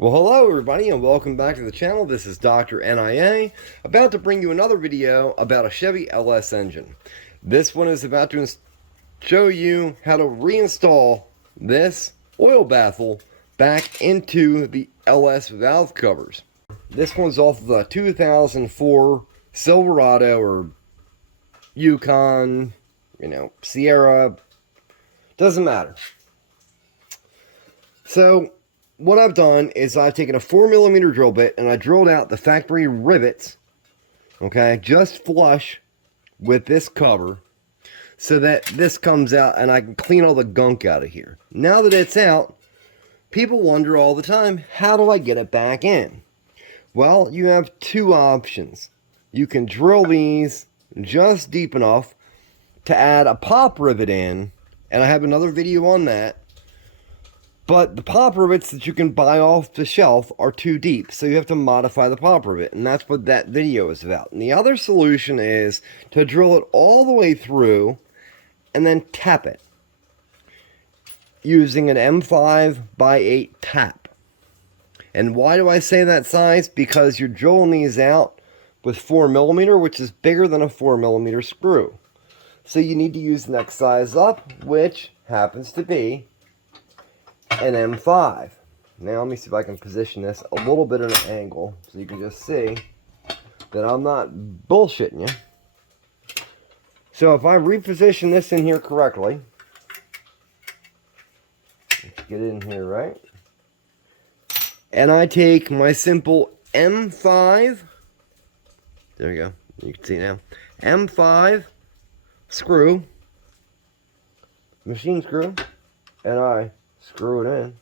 Well, hello everybody and welcome back to the channel. This is Dr.NoItAll, about to bring you another video about a Chevy LS engine. This one is about to show you how to reinstall this oil baffle back into the LS valve covers. This one's off of the 2004 Silverado or Yukon, Sierra, doesn't matter. So what I've done is I've taken a 4mm drill bit and I drilled out the factory rivets, okay, just flush with this cover so that this comes out and I can clean all the gunk out of here. Now that it's out, people wonder all the time, how do I get it back in? Well, you have two options. You can drill these just deep enough to add a pop rivet in, and I have another video on that. But the pop rivets that you can buy off the shelf are too deep, so you have to modify the pop rivet, and that's what that video is about. And the other solution is to drill it all the way through and then tap it using an M5x8 tap. And why do I say that size? Because you're drilling these out with 4mm, which is bigger than a 4mm screw. So you need to use the next size up, which happens to be an M5. Now let me see if I can position this a little bit at an angle so you can just see that I'm not bullshitting you. So if I reposition this in here correctly, let's get in here right, and I take my simple M5, there you go, you can see now, M5 screw, machine screw, and I screw it in.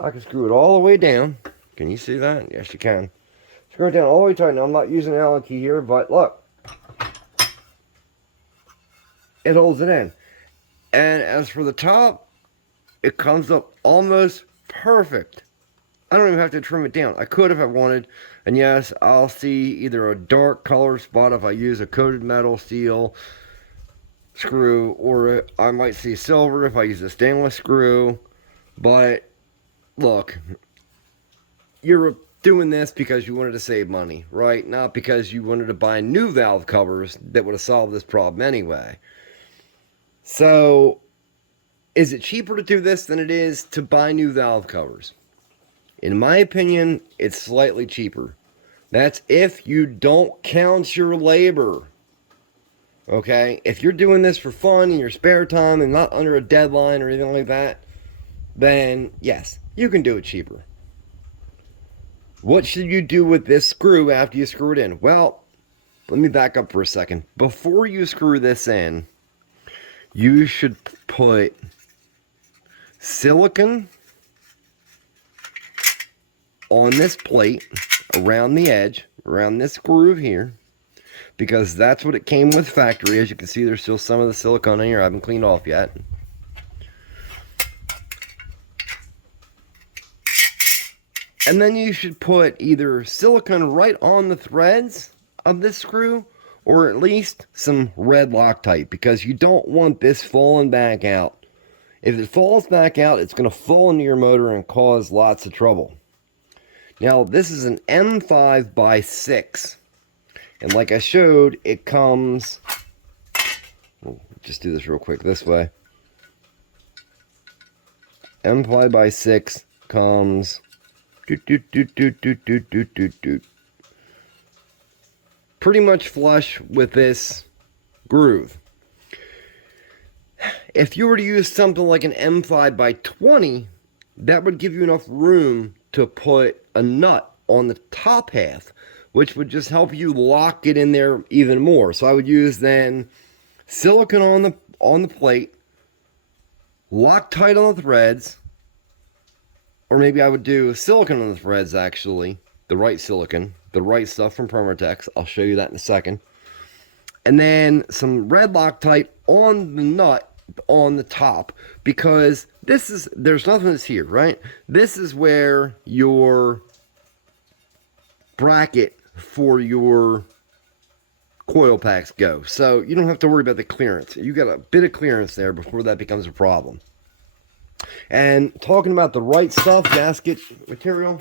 I can screw it all the way down. Can you see that? Yes, you can. Screw it down all the way tight. Now, I'm not using an Allen key here, but look. It holds it in. And as for the top, it comes up almost perfect. I don't even have to trim it down. I could if I wanted. And yes, I'll see either a dark color spot if I use a coated metal steel screw, or I might see silver if I use a stainless screw. But look, you're doing this because you wanted to save money, right? Not because you wanted to buy new valve covers that would have solved this problem anyway. So is it cheaper to do this than it is to buy new valve covers? In my opinion, it's slightly cheaper. That's if you don't count your labor. Okay, if you're doing this for fun in your spare time and not under a deadline or anything like that, then yes, you can do it cheaper. What should you do with this screw after you screw it in? Well, let me back up for a second. Before you screw this in, you should put silicone on this plate around the edge, around this groove here, because that's what it came with factory. As you can see, there's still some of the silicone in here I haven't cleaned off yet. And then you should put either silicone right on the threads of this screw, or at least some red Loctite, because you don't want this falling back out. If it falls back out, it's going to fall into your motor and cause lots of trouble. Now, this is an M5x6. And like I showed, it comes, we'll just do this real quick this way. M5x6 comes pretty much flush with this groove. If you were to use something like an M5x20, that would give you enough room to put a nut on the top half, which would just help you lock it in there even more. So I would use then silicone on the plate, Loctite on the threads, or maybe I would do silicone on the threads actually, the right silicone, the right stuff from Permatex. I'll show you that in a second. And then some red Loctite on the nut on the top, because there's nothing that's here, right? This is where your bracket for your coil packs go. So you don't have to worry about the clearance. You got a bit of clearance there before that becomes a problem. And talking about the right stuff, gasket material.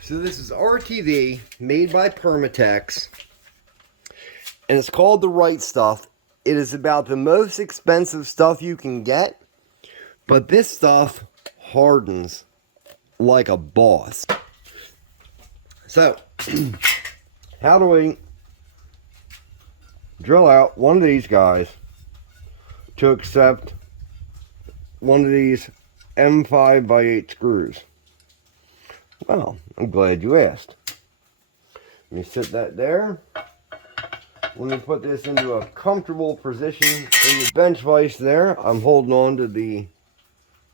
So this is RTV, made by Permatex, and it's called the right stuff. It is about the most expensive stuff you can get, but this stuff hardens like a boss. So, how do we drill out one of these guys to accept one of these M5 by 8 screws? Well, I'm glad you asked. Let me sit that there. Let me put this into a comfortable position in the bench vise there. I'm holding on to the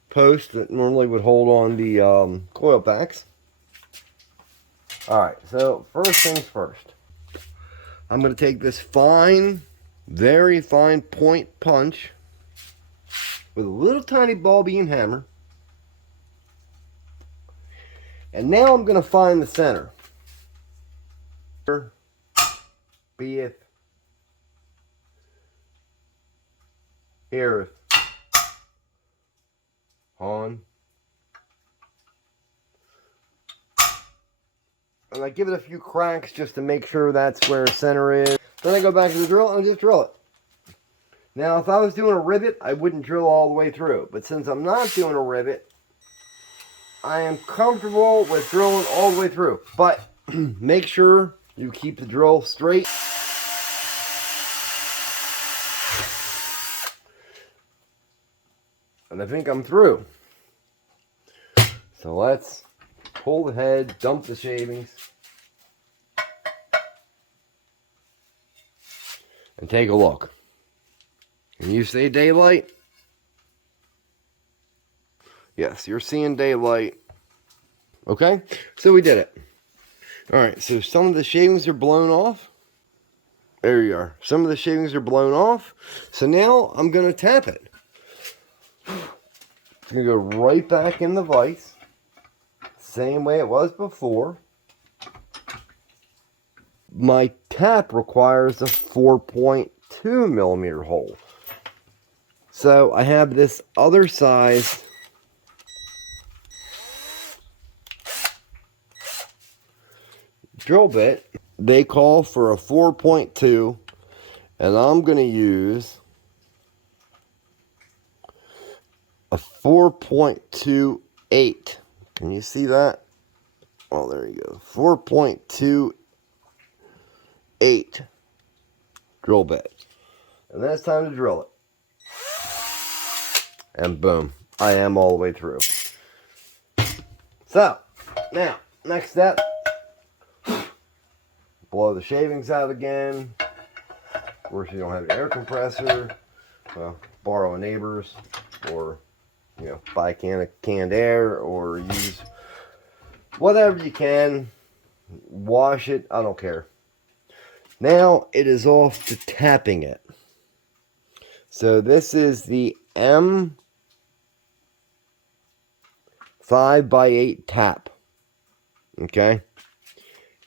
post that normally would hold on the coil packs. Alright, so first things first. I'm going to take this fine, very fine point punch with a little tiny ball being hammer. And now I'm going to find the center. Beeth. Heareth. On. And I give it a few cracks just to make sure that's where center is. Then I go back to the drill and just drill it. Now, if I was doing a rivet, I wouldn't drill all the way through. But since I'm not doing a rivet, I am comfortable with drilling all the way through. But make sure you keep the drill straight. And I think I'm through. So let's pull the head, dump the shavings, and take a look. Can you see daylight? Yes, you're seeing daylight. Okay, so we did it. Alright, so some of the shavings are blown off. There you are. Some of the shavings are blown off. So now I'm going to tap it. It's going to go right back in the vise. Same way it was before. My tap requires a 4.2 millimeter hole. So I have this other size drill bit. They call for a 4.2, and I'm going to use a 4.28. Can you see that? Oh, there you go. 4.28 drill bit. And then it's time to drill it. And boom, I am all the way through. So, now, next step. Blow the shavings out again. Of course, you don't have an air compressor. Well, borrow a neighbor's, or buy a can of canned air, or use whatever you can. Wash it, I don't care. Now it is off to tapping it. So this is the M5 by 8 tap. Okay?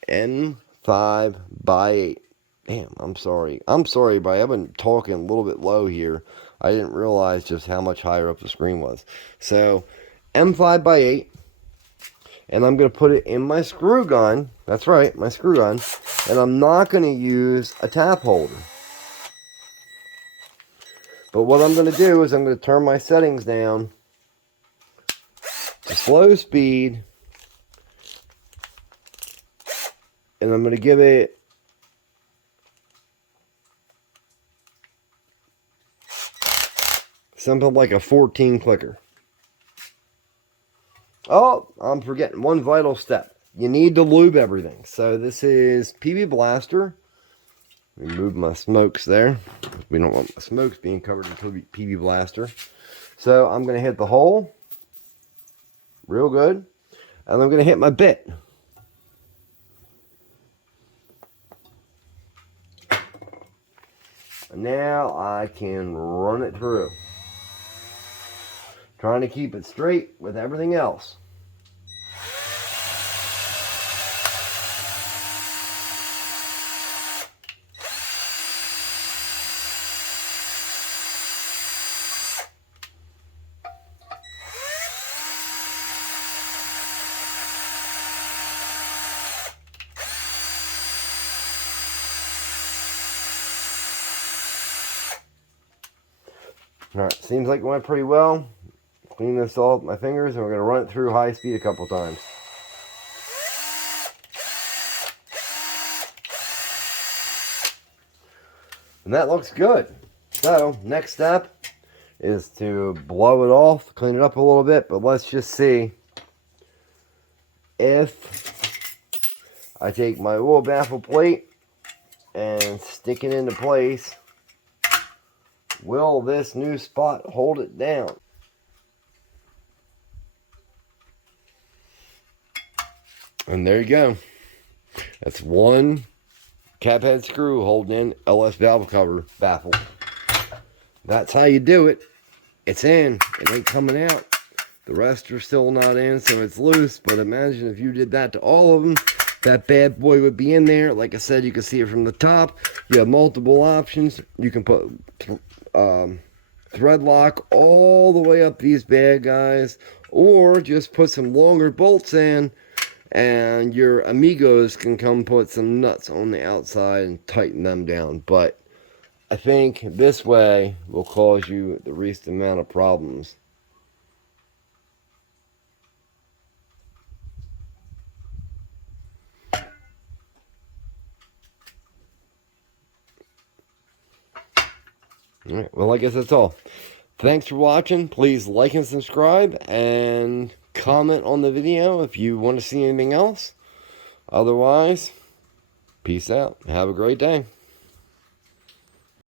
M5 by 8. Damn, I'm sorry. I'm sorry, but I've been talking a little bit low here. I didn't realize just how much higher up the screen was. So, M5 by 8. And I'm going to put it in my screw gun. That's right, my screw gun. And I'm not going to use a tap holder. But what I'm going to do is I'm going to turn my settings down to slow speed. And I'm going to give it something like a 14 clicker. Oh, I'm forgetting one vital step. You need to lube everything. So this is PB Blaster. Remove my smokes there. We don't want my smokes being covered in PB Blaster. So I'm going to hit the hole real good. And I'm going to hit my bit. And now I can run it through. Trying to keep it straight with everything else. Alright, seems like it went pretty well. Clean this all with my fingers, and we're going to run it through high speed a couple times. And that looks good. So, next step is to blow it off, clean it up a little bit, but let's just see if I take my oil baffle plate and stick it into place. Will this new spot hold it down? And there you go. That's one cap head screw holding in LS valve cover baffle. That's how you do it. It's in. It ain't coming out. The rest are still not in, so it's loose. But imagine if you did that to all of them. That bad boy would be in there. Like I said, you can see it from the top. You have multiple options. You can put thread lock all the way up these bad guys, or just put some longer bolts in, and your amigos can come put some nuts on the outside and tighten them down. But I think this way will cause you the least amount of problems. Alright, well, I guess that's all. Thanks for watching. Please like and subscribe, and comment on the video if you want to see anything else. Otherwise, peace out. Have a great day.